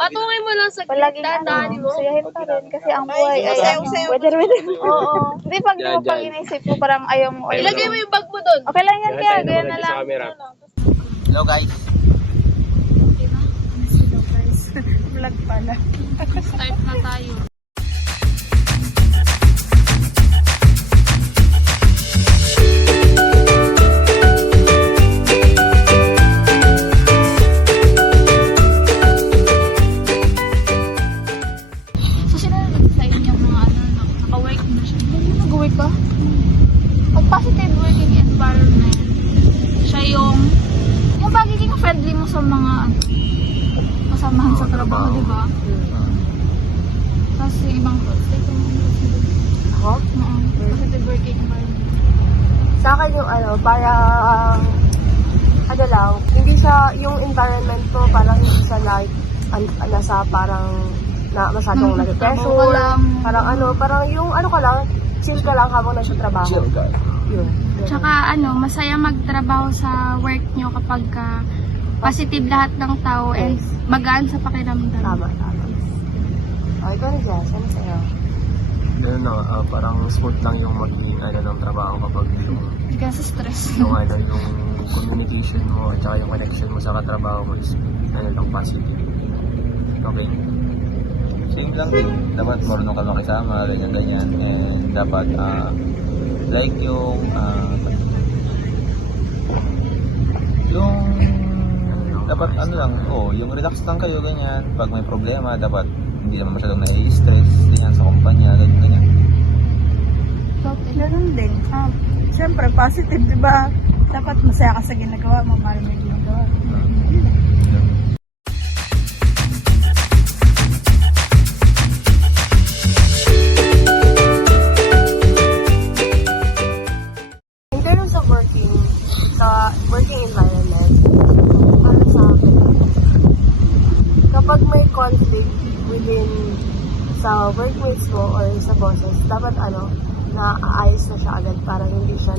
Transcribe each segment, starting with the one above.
Patungay mo lang sa Palaging dadaanin mo. sayahin pa rin kasi ang buhay ay Sayaw-sayaw. weather. Oo. Hindi pag di mo pag inisip mo parang ayaw mo. Ilagay mo yung bag mo doon. Okay lang yan kaya, ganyan na lang. Hello guys. Vlog pala. Start na tayo. So, sinunod sa inyo mga naka-work na siya. Hindi nag-work ka? Pag positive working environment, siya yung pagiging friendly mo sa mga kasamahan sa trabaho, di ba? Tapos yung ibang Ako? positive working environment. Sa akin yung ano lang, hindi siya, yung environment ko parang hindi siya like, nasa parang, na masyadong nag-pressure. trabaho ka lang. Parang yung ka lang, chill ka lang habang nasa trabaho. Chill ka. Yun. Tsaka masaya magtrabaho sa work nyo kapag positive lahat ng tao and magaan sa pakiramdam. Tama. O, ikaw na Jess, ano sa'yo? Ganun na, parang smooth lang yung maging ng trabaho kapag Hindi ka sa stress. yung communication mo at saka yung connection mo sa katrabaho mo is lang positive. Okay. Same lang din. Dapat marunong ka makisama, ganyan-ganyan. And dapat, like yung dapat yung relax lang kayo, ganyan. Pag may problema, dapat hindi naman masyadong nai-stress, ganyan, sa kumpanya, ganyan. Ganun din. Siyempre, positive, di ba? Dapat masaya ka sa ginagawa mo, mahal mo yung ginagawa. In terms of working environment, para sa akin, kapag may conflict within sa workmates mo or sa bosses, dapat naaayos na siya agad para hindi siya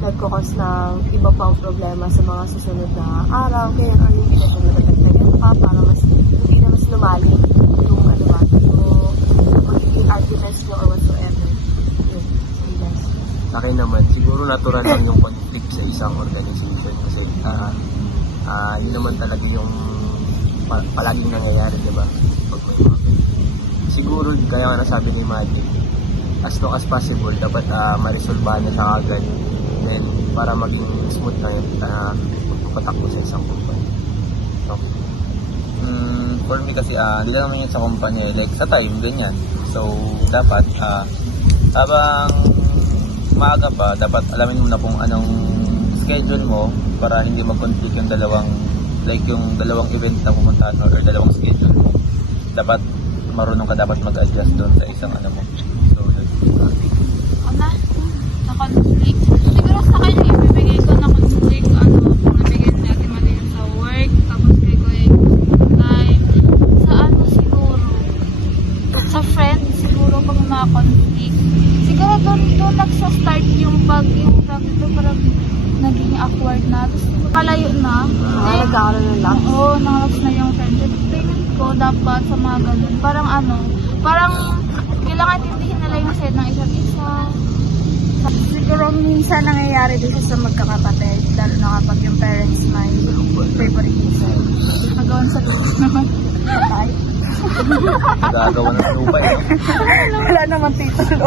nagkukos ng iba pang problema sa mga susunod na araw, kaya or hindi na siya nadadagdagan pa para hindi na mas lumalim yung magiging arguments nyo or whatsoever. Yun. Yes. Sa akin naman, siguro natural lang yung conflict sa isang organization kasi yun naman talaga yung palaging nangyayari, di ba? Pag may mga siguro, kaya nga nasabi ni Magic, as long as possible, dapat ma-resolvehan na siya agad. Then, para maging smooth na yun, magpapatakbo sa isang kumpanya. Okay. For me kasi, hindi lang naman yun sa kumpanya, like sa time, ganyan. So, dapat, habang maaga pa, dapat alamin mo na kung anong schedule mo para hindi mag-conflict yung dalawang event na pumuntahan mo or dalawang schedule mo. Dapat marunong ka dapat mag-adjust doon sa isang mo. So, na conflict. Siguro sa kanya ibibigay ko na conflict, nabigyan natin mali sa work, tapos kay ko time. Sa siguro, sa friends, siguro pag mga conflict. Siguro doon nagsa-start yung parang naging awkward na. Tapos palayo na. Nagkakaroon ng lakas. Oo, nangalaps na yung friendship. Tingin ko dapat sa mga ganun. Parang kailangan tindihin nila yung side ng isa't isa. Siguro minsan nangyayari din siya sa magkakapatid, lalo na kapag yung parents may favoritism. Nagawan sa lupa naman. Patay. gagawa ng lupa eh. Wala naman titulo.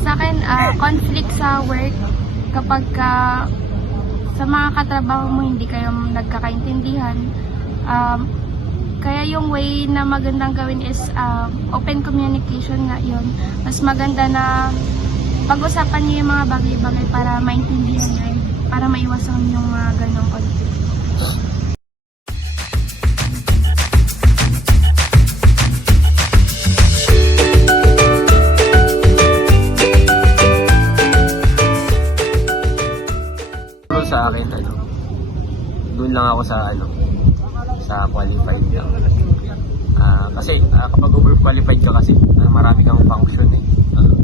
Sa akin, conflict sa work kapag sa mga katrabaho mo hindi kayo nagkakaintindihan. Kaya yung way na magandang gawin is open communication nga yun. Mas maganda na pag-usapan niyo yung mga bagay-bagay para maintindihan niyo, para maiwasan yung mga ganong conflict. Sa akin, doon lang ako sa qualified lang. Kasi kapag overqualified ka kasi, marami kang function eh.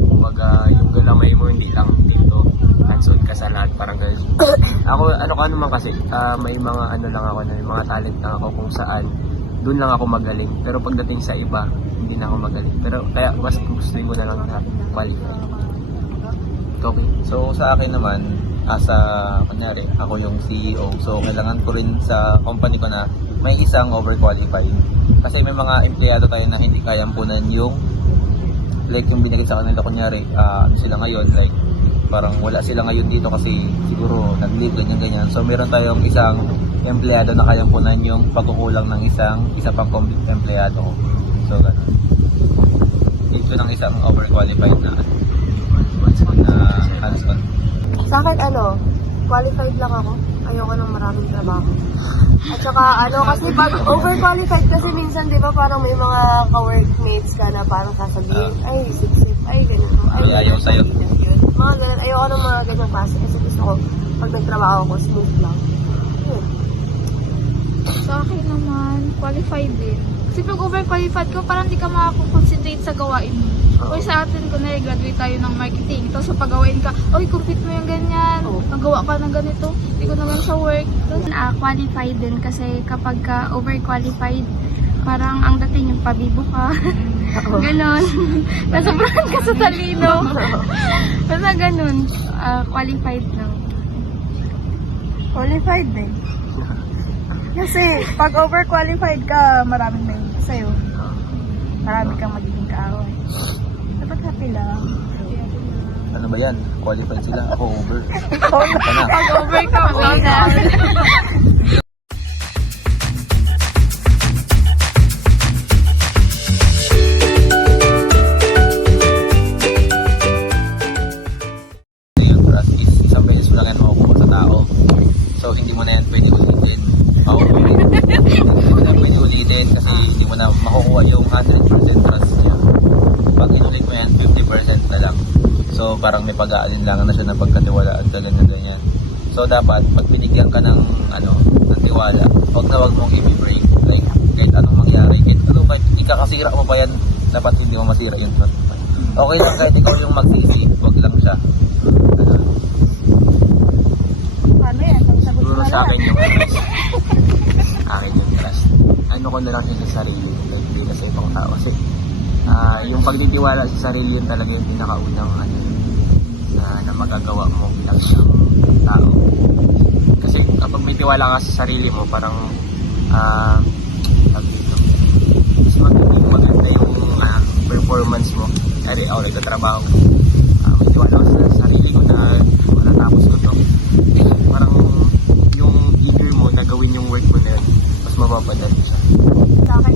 Kumbaga, yung galamay mo hindi lang dito, hands-on ka sa lahat, parang ganun. Ako, ano man kasi, may mga ano lang ako na, may mga talent lang ako kung saan, doon lang ako magaling. Pero pagdating sa iba, hindi na ako magaling. Pero kaya mas gustuin ko na lang na qualify. Okay. So sa akin naman, kunyari, ako yung CEO. So kailangan ko rin sa company ko na may isang overqualified. Kasi may mga empleyado tayo na hindi kayang punan yung like yung binigay sa kanila, kunyari, ano sila ngayon, like parang wala sila ngayon dito kasi siguro nag-leave, ganyan. So meron tayong isang empleyado na kayang punan yung pagkukulang ng isa pang empleyado ko. So ganun. Ito ng isang overqualified na hands-on. Sa akin, qualified lang ako. Ayoko ng maraming trabaho. At saka, kasi pag overqualified kasi minsan, di ba, parang may mga ka-workmates ka na parang sasabihin, ay, sip-sip, ay, ganito, ay, Ay, ayaw sa'yo. Yun. Mga ganun, ayoko ng mga ganyang klase kasi gusto ko, pag nagtrabaho ko, smooth lang. Yun. Sa akin naman, qualified din. Kasi pag overqualified ko, parang di ka makakonsentrate sa gawain mo. Or sa atin, kunwari, graduate tayo ng marketing. Tapos sa pagawain ka, oy, compete mo yung ganyan. Magawa ka ng ganito. Hindi ko naman sa work. Qualified din kasi kapag ka overqualified, parang ang dating yung pabibo ka. Ganon. Kasobrahan ka sa talino. Basta ganon. Qualified lang. Qualified din. Kasi pag overqualified ka, maraming may sa'yo. Marami kang magiging kaaway. Dapat happy lang. Ano ba yan? Qualified sila? Ako over. Pag over ka, wala. Yung trust is isang beses mo lang yan makukuha sa tao. So hindi mo na yan pwede ulitin. Hindi mo na pwede ulitin kasi hindi mo na makukuha yung 100% trust niya. Pag inulit mo yan, 50% na lang. So parang may pag-aalinlangan na siya ng pagkatiwalaan sa ganyan. So dapat pag binigyan ka ng ng tiwala, wag mong i-break. Like kahit anong mangyari, kahit ikakasira mo pa yan, dapat hindi mo masira yun. Okay lang kahit ikaw yung magsisi, wag lang siya. Paano yan? Sagot Siguro mo sa na akin yung akin yung trust. Ano ko na lang yun sa sarili, hindi kasi ibang tao. Kasi yung pagtitiwala sa sarili yun talaga yung pinakaunang na magagawa mo bilang isang tao. Kasi kapag may tiwala ka sa sarili mo, parang mas maganda yung performance mo. Kaya sa trabaho ko, may tiwala ka sa sarili ko na matatapos ko to. Parang yung eager mo na gawin yung work mo na yun, mas mapapadali siya. Sa akin,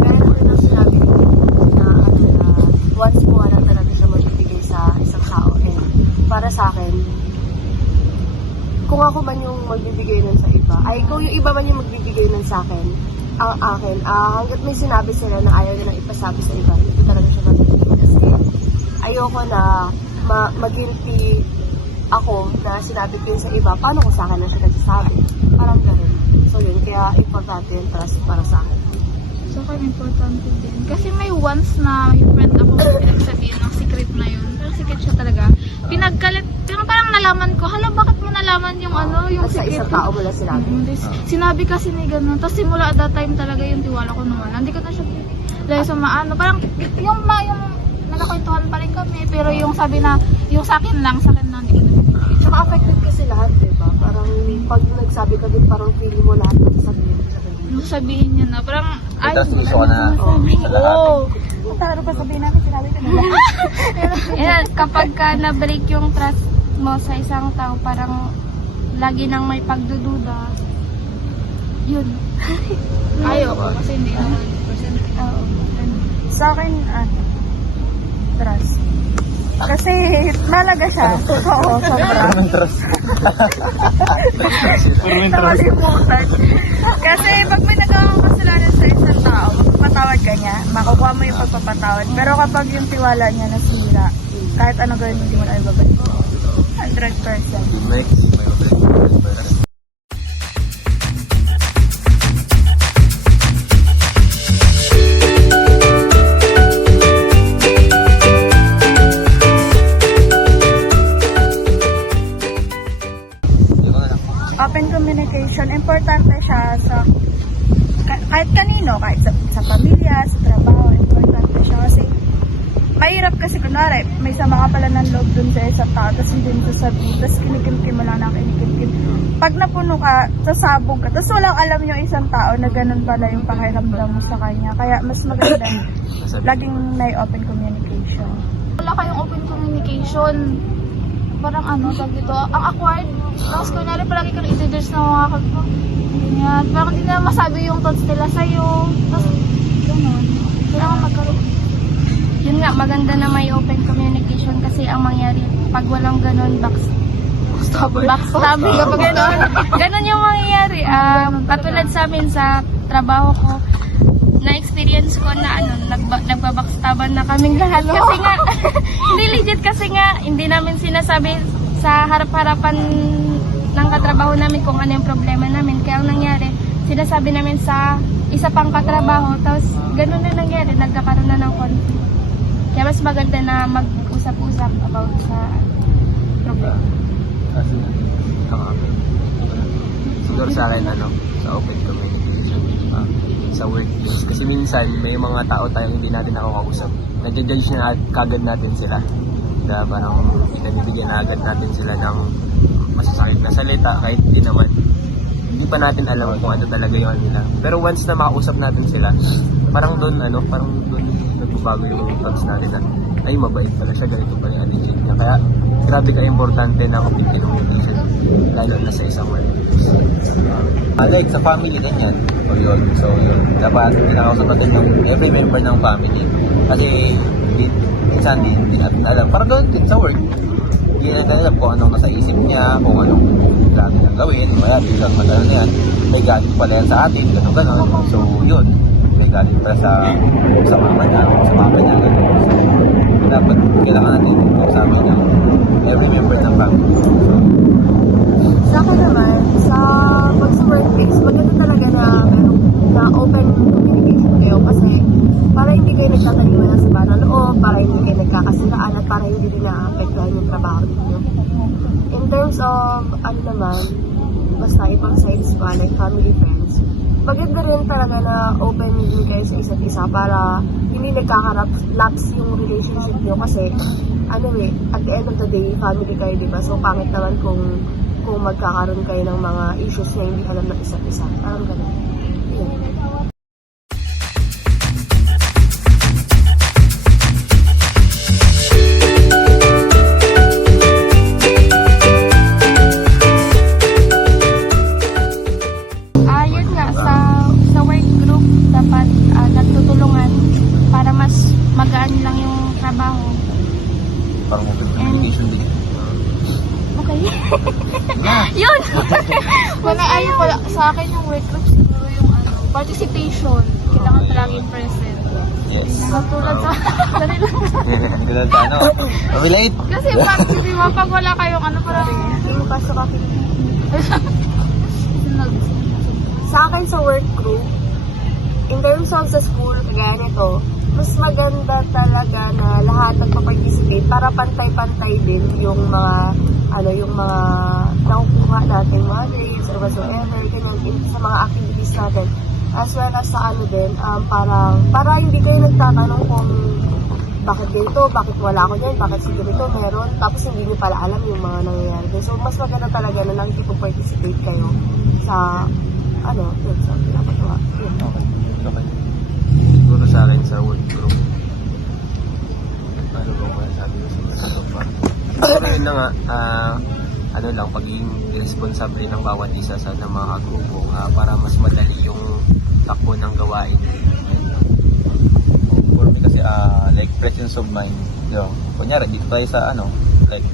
meron din ang sinabi na once mo na talaga siya magbibigay sa isang tao. And para sa akin, kung ako man yung magbibigay nun sa iba, kung yung iba man yung magbibigay nun sa akin, ang akin, hanggat may sinabi sila na ayaw nilang ipasabi sa iba, hindi ko talaga siya magbibigay kasi ayoko na mag-guilty ako na sinabi ko yun sa iba, paano kung sa akin na siya nagsasabi? Parang ganun. So yun, kaya importante yung trust para sa akin. So, kaya importante din. Kasi may once na yung friend ako pinagsabihin ng secret na yun. Pero secret siya talaga. Pinagkalit, parang nalaman ko, hala, bakit mo nalaman yung yung At sa secret? isang tao mo lang sinabi. Sinabi kasi ni gano'n. Tapos simula at that time talaga yung tiwala ko naman. Hindi ko na siya dahil sa maano. Parang yung nagkakwentuhan pa rin kami. Pero yung sabi na, yung sa akin lang, hindi ko na binigay. Tsaka affected kasi lahat, diba? Parang pag nagsabi ka din, parang feeling mo lahat ng sabihin. Nung sabihin niya na, parang, ay, Tapos iso ka na sa lahat. Ano pa sabihin natin? Sinabi ko na. Yan, kapag ka na-break yung trust mo sa isang tao, parang lagi nang may pagdududa. Yun. ayaw ko kasi hindi naman. Oo. Sa akin, trust. Kasi malaga siya. Oo, sobra. Trust. Nakalimutan. Kasi pag may nagawang kasalanan sa isang tao, magpapatawad ka niya, makukuha mo yung pagpapatawad. Pero kapag yung tiwala niya nasira, kahit ano gawin, hindi mo na ibabalik. 100%. May open communication, importante siya sa kahit kanino, kahit sa pamilya, sa trabaho, importante siya kasi mahirap kasi kunwari, may sama ka pala ng loob dun sa isang tao, tapos hindi mo sasabihin, tapos kinikimkim mo lang na kinikimkim. Pag napuno ka, sasabog ka, tapos walang alam yung isang tao na ganun pala yung pakiramdam mo sa kanya. Kaya mas maganda laging may open communication. Wala kayong open communication. Parang tawag dito, ang awkward. Tapos kunyari palagi kang introduce ng mga ganyan. Parang hindi na masabi yung thoughts nila sa'yo. Tapos, gano'n. Kailangan magkaroon. Yun nga, maganda na may open communication kasi ang mangyari, pag walang ganun, backstabbing kapag ganun yung mangyayari. Katulad sa amin sa trabaho ko, na-experience ko na nagbabackstaban na kaming lahat kasi nga, hindi legit kasi nga, hindi namin sinasabi sa harap-harapan ng katrabaho namin kung ano yung problema namin. Kaya ang nangyari, sinasabi namin sa isa pang katrabaho, tapos ganun na nangyari, nagkakaroon na ng conflict. Kaya mas maganda na mag-usap-usap about sa problema. Kasi, siguro sa akin, sa open communication, sa workplace. Kasi minsan, may mga tao tayong hindi natin nakakausap. Nag-judge na kagad natin sila. Na parang pinabibigyan na agad natin sila ng masasakit na salita, kahit hindi pa natin alam kung ano talaga yung nila. Pero once na makausap natin sila, parang doon nagbabago yung thoughts natin na, ay, mabait pala siya, ganito pala yung attitude niya. Kaya, grabe ka-importante na open communication, lalo na sa isang workplace. Like sa family din yan. So yun. Dapat kinakausap natin yung every member ng family. Kasi minsan hindi natin alam. Parang doon din sa work. Hindi natin alam kung anong nasa isip niya, kung anong plano niyang gawin. Kaya bilang magano na yan, may galit pala yan sa atin, gano'n. So yun. May galit pala sa mama niya, sa papa niya, gano'n. So dapat kailangan natin kausapin yung every member ng family. Sa akin naman, sa workplace, maganda talaga na open communication kayo kasi para hindi kayo nagtataliman sa bala loob, para hindi kayo nagkakasiraan at para hindi din na-apektuhan yung trabaho ninyo. In terms of, basta ibang sides pa, like family, friends, maganda rin talaga na open din kayo sa isa't isa para hindi nagkakarap-lapse yung relationship nyo kasi, at the end of the day, family kayo, diba? So, pangit naman kung magkakaroon kayo ng mga issues na hindi alam ng isa't isa. Parang ganun. Yun. Yun nga, sa work group, dapat nagtutulungan para mas magaan lang yung trabaho. Parang open communication din. Okay. Yun! Pala, sa akin yung work group siguro yung participation. Kailangan palaging present. Yes. Katulad sa... Dali lang. Hindi ko na relate. Kasi pag wala kayong parang... Yung pasok ako. Sa akin sa work group, in terms of sa school, kagaya nito, mas maganda talaga na lahat nagpa-participate para pantay-pantay din yung mga nakukuha natin, mga grades or whatsoever, ganyan, sa mga activities natin. As well as sa para hindi kayo nagtatanong kung bakit ganito, bakit wala ako yan, bakit si ganito meron, tapos hindi nyo pala alam yung mga nangyayari. So, mas maganda talaga na nakikipag-participate kayo sa, yun, sa pinapagawa. Yun. Okay. Siguro sa akin sa work group, ano bang masasabi ko sa ito pa? Pero yun na nga, pagiging responsable ng bawat isa sa mga grupo para mas madali yung takbo ng gawain. For me kasi, like presence of mind. Kunyari, dito tayo sa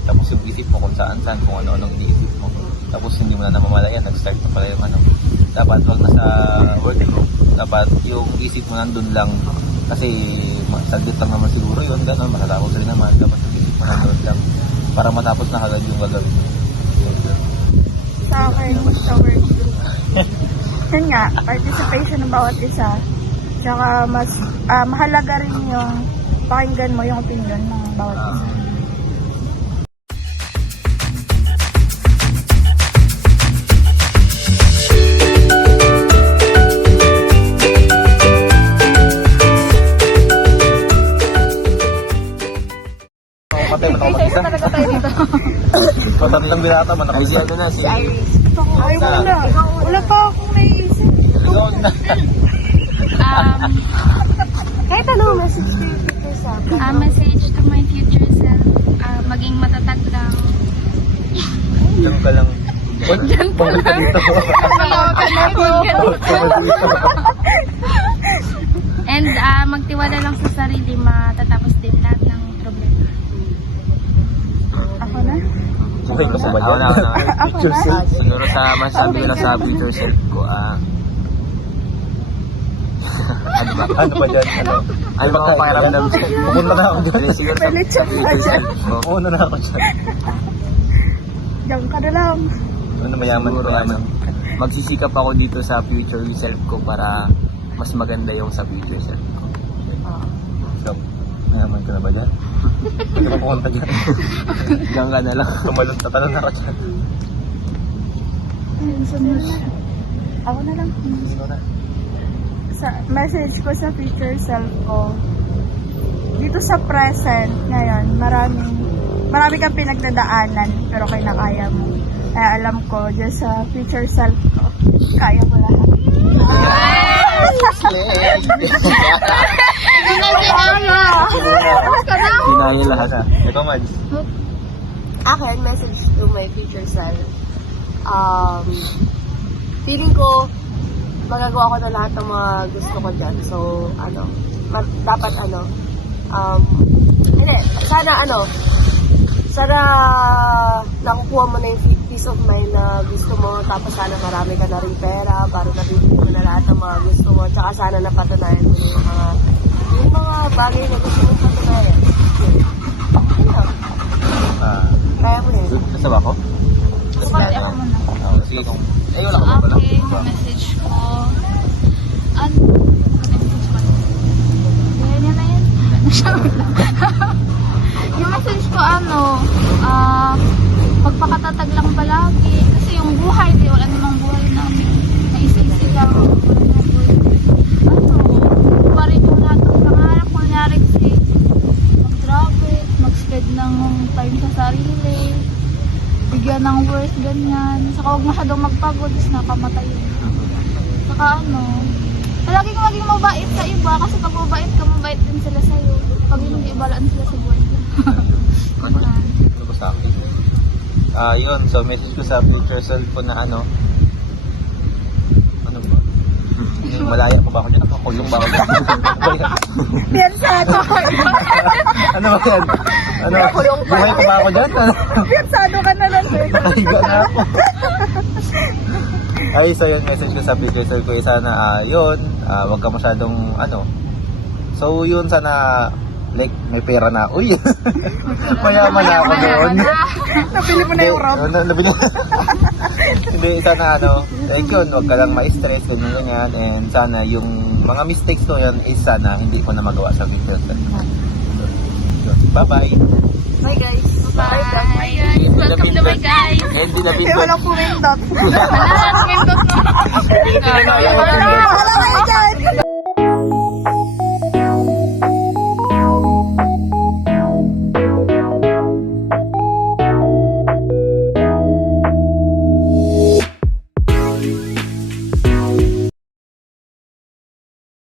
tapos yung isip mo kung saan, kung ano-anong iniisip mo. Tapos hindi mo na namamalayan, nag-start na pala yung Dapat wag na sa work group. Dapat yung isip mo nandun lang. Kasi saglit lang naman siguro yun, gano'n, matatapos rin naman. Dapat yung isip mo nandun lang. Para matapos na kagad yung gagawin mo. Sa akin, sa work group. Yun nga, participation ng bawat isa. Tsaka mas mahalaga rin yung pakinggan mo yung opinion ng bawat isa. Tatlong binata man ako. Ay, si ano na, si... Iris. Ay, wala pa akong naiisip. Ikaw na. Kahit ano, message ko yung future self. Message to my future self. Maging matatag lang. Diyan ka lang. Diyan ka lang. Dito. And magtiwala lang sa sarili, matatapos din lahat ng problema. Ako na? Okay ko sa Ako na. Ako na? Siguro sa masabi ko lang sa future self ko, ano ba? Ano ba dyan? Ano? Ano ba ang pakiramdam siya? Pupunta na ako dyan. Siguro sa future self ko, Pupunta na ako dyan. Diyan ka na lang. Ano mayaman ko siguro naman. magsisikap ako dito sa future self ko para mas maganda yung sa future self ko. So, mayaman ka na ba dyan? Hindi ka pupunta dyan. Diyan ka na lang. Tumalon, tatalon na ako dyan. Ayun, sunod na. Ako na lang. Sino na? Sa message ko sa future self ko, dito sa present ngayon, marami kang pinagdadaanan pero kinakaya mo. Kaya alam ko, dyan sa future self ko, kaya mo lahat. Hinaya lahat. Ikaw, Mads. Akin, message to my future self. Feeling ko, magagawa ko na lahat ng mga gusto ko dyan. So, dapat hindi, sana nakukuha mo na yung peace of mind na gusto mo, tapos sana marami ka na rin pera para nabibig mo na lahat ng mga gusto mo, tsaka sana napatunayan mo na yung mga bagay na gusto mong patunayan. Kaya mo yun. Nasa ba ako? Kasi ako muna. Sige, kung... Eh, wala ka ba pala? Okay, yung message ko. Message ko. Ganyan na yan. Yung message ko pagpakatatag lang palagi. Kasi yung buhay, wala namang buhay namin. Naisisi lang. Pa rin yung lahat ng pangarap. Kunyari kasi mag-travel, mag-spend ng time sa sarili. Bigyan ng worth, ganyan. Saka huwag masyadong magpagod, is nakamatay yun. Saka palaging maging mabait sa iba, kasi pag mabait ka, mabait din sila sa'yo. Pag hindi ibalaan sila sa buhay. Ano ba sa akin? Yun. So, message ko sa future self ko na ano ba? Yung malaya pa ba ako dyan? Nakakulong ba ako dyan? Piyansado ko. Ano ba yan? Buhay pa ba ako dyan? Piyansado ka na lang. Nakahiga na ako. Ay, so yun, message ko sa future self ko. Sana, yun, wag ka masyadong, So, yun, sana, like, may pera na. Uy! Mayaman na ako doon. Napili mo na yung rob. Nabili. Hindi, sana like yun, wag ka lang ma-stress, ganyan. And sana yung mga mistakes ko yan is sana hindi ko na magawa sa future self. Bye-bye! Bye guys! Bye! Welcome to my guys! Hindi na Kaya walang pumindot. Wala, pindot mo. Hindi na Wala.